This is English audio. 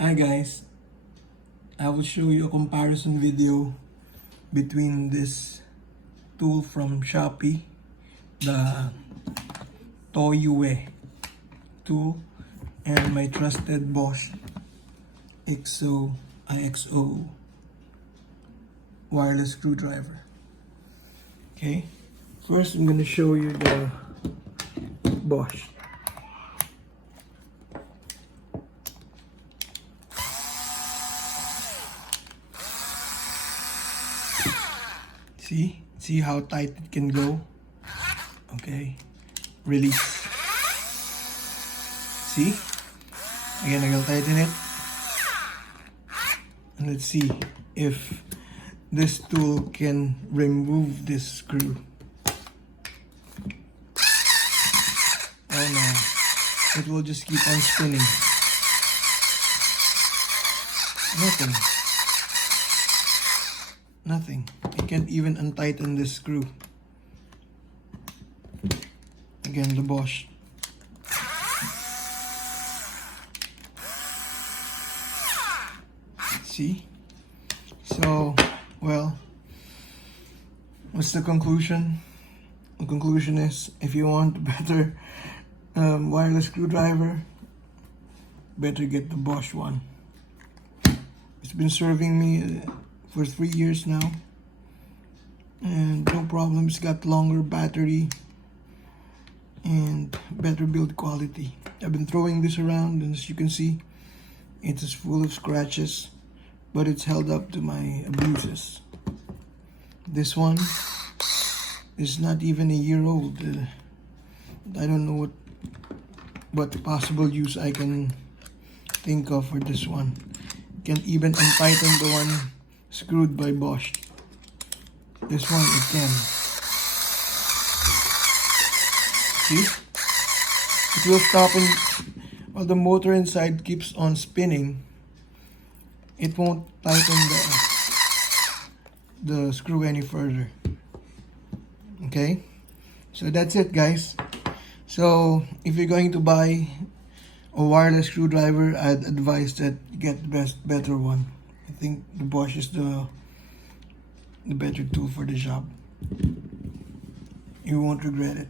Hi guys, I will show you a comparison video between this tool from Shopee, the touye tool, and my trusted Bosch IXO wireless screwdriver. Okay, first I'm going to show you the Bosch. See how tight it can go? Okay, release. See? Again, I will tighten it. And let's see if this tool can remove this screw. Oh no, it will just keep on spinning. Nothing. I can't even untighten this screw. Again, the Bosch. See? So, well, what's the conclusion? The conclusion is, if you want a better wireless screwdriver, better get the Bosch one. It's been serving me for 3 years now, and no problem. It's got longer battery and better build quality. I've been throwing this around, and as you can see, it is full of scratches, but it's held up to my abuses. This one is not even a year old. I don't know what possible use I can think of for this one. Can't even untighten the one screwed by Bosch. This one it can. See? It will stop while the motor inside keeps on spinning. It won't tighten the screw any further. Okay? So that's it, guys. So if you're going to buy a wireless screwdriver, I'd advise that you get the better one. I think the Bosch is the better tool for the job. You won't regret it.